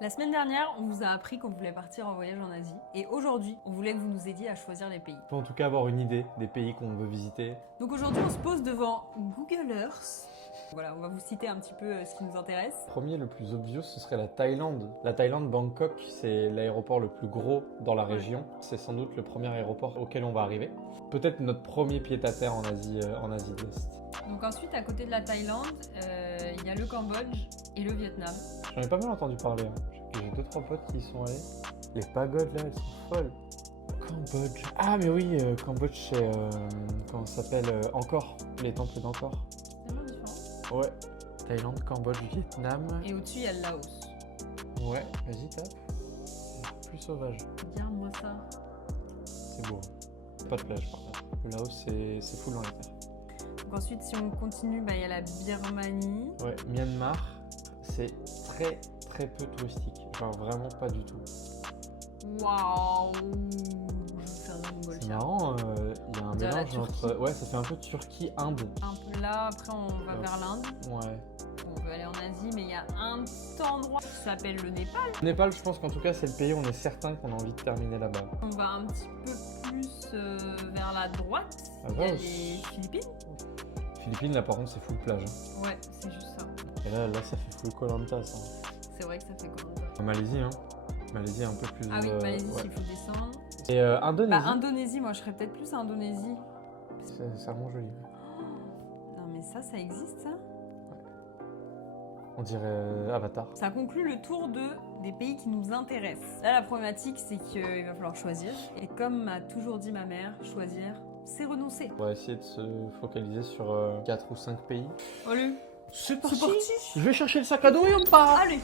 La semaine dernière, on vous a appris qu'on voulait partir en voyage en Asie. Et aujourd'hui, on voulait que vous nous aidiez à choisir les pays. Faut en tout cas avoir une idée des pays qu'on veut visiter. Donc aujourd'hui, on se pose devant Google Earth. Voilà, on va vous citer un petit peu ce qui nous intéresse. Le premier, le plus obvious, ce serait la Thaïlande. La Thaïlande, Bangkok, c'est l'aéroport le plus gros dans la région. C'est sans doute le premier aéroport auquel on va arriver. Peut-être notre premier pied-à-terre en Asie de l'Est. Donc ensuite, à côté de la Thaïlande, il y a le Cambodge et le Vietnam. J'en ai pas mal entendu parler. J'ai 2-3 potes qui y sont allés. Les pagodes là, elles sont folles. Cambodge. Ah mais oui, Cambodge c'est... comment ça s'appelle Angkor. Les temples d'Angkor. C'est tellement différent. Ouais. Thaïlande, Cambodge, Vietnam. Et au-dessus, il y a le Laos. Ouais, vas-y tape. Plus sauvage. Regarde-moi ça. C'est beau. Pas de plage par contre. Le Laos c'est full dans les terres. Donc ensuite, si on continue, il y a la Birmanie. Ouais, Myanmar, c'est très peu touristique. Genre vraiment pas du tout. Waouh! Je vais faire de mon C'est marrant, il y a un De la mélange Turquie. entre... Ouais, ça fait un peu Turquie-Inde. Un peu là, après on va Ouais. vers l'Inde. Ouais. On veut aller en Asie, mais il y a un petit endroit qui s'appelle le Népal. Le Népal, je pense qu'en tout cas, c'est le pays où on est certain qu'on a envie de terminer là-bas. On va un petit peu plus vers la droite. Ah, Il y a ouais. les Philippines. Philippines, là par contre, c'est full plage. Hein. Ouais, c'est juste ça. Et là, ça fait full Koh Lanta, ça. C'est vrai que ça fait comme ça. Malaisie, hein. Malaisie, un peu plus... Ah oui, Malaisie, ouais. il faut descendre. Et Indonésie, Indonésie, moi je serais peut-être plus à Indonésie. c'est vraiment joli. Non mais ça existe ça? On dirait Avatar. Ça conclut le tour des pays qui nous intéressent. Là, la problématique, c'est qu'il va falloir choisir. Et comme m'a toujours dit ma mère, choisir, c'est renoncer. On va essayer de se focaliser sur 4 ou 5 pays. Allez, C'est c'est parti. Je vais chercher le sac à dos et on part. Allez.